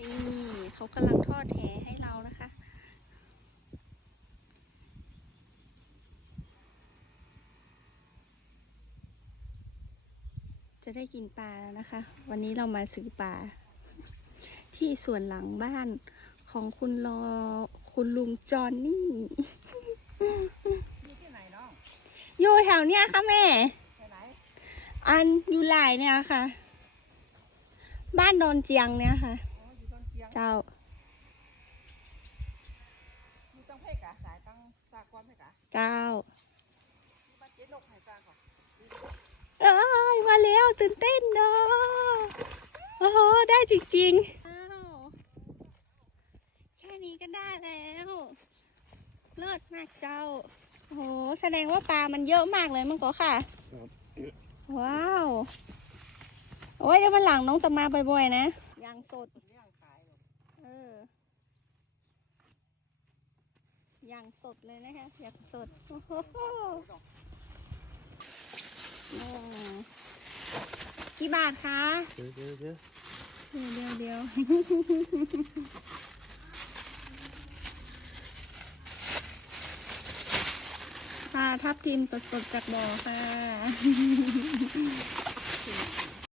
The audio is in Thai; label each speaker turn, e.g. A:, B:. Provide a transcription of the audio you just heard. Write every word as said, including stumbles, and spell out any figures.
A: นี่เขากำลังทอดแหให้เรานะคะ จะได้กินปลาแล้วนะคะ วันนี้เรามาซื้อปลาที่สวนหลังบ้านของคุณรอคุณลุงจอนนี่
B: อยู่ที่ไหนน้อง
A: อยู่แถวเนี้ยค่ะแม่
B: ไปไหน
A: อันอยู่หลายเนี่ยค่ะ บ้านโดนเจียงเนี่ยค่ะ
B: อ๋ออยู่ตอนเชียง
A: เจ้า
B: อยู่ตังเพกอะสายตังสากรเพกอะ
A: เจ้า
B: ที่บ้านเจ๊นกไห่กลางก่อน
A: เอ้ยมาแล้วตื่นเต้นเนาะโอ้โหได้จริงๆอ้าวแค่นี้ก็ได้แล้วเลิศมากเจ้าโอ้โหแสดงว่าปลามันเยอะมากเลยมั้งก็ค่ะว้าวโอ้ยเดี๋ยววันหลังน้องจะมาบ่อยๆนะยางสด
B: เลี้ยงขายเลย
A: เออย่างสดเลยนะคะอย่างสดโอ้โหอืมกี่บาทคะ
C: เดี๋ยวเดี๋ยวเดี๋ยว
A: เดียวเดียวเดียวปลาทับทิมสดๆจากบ่อค่ะ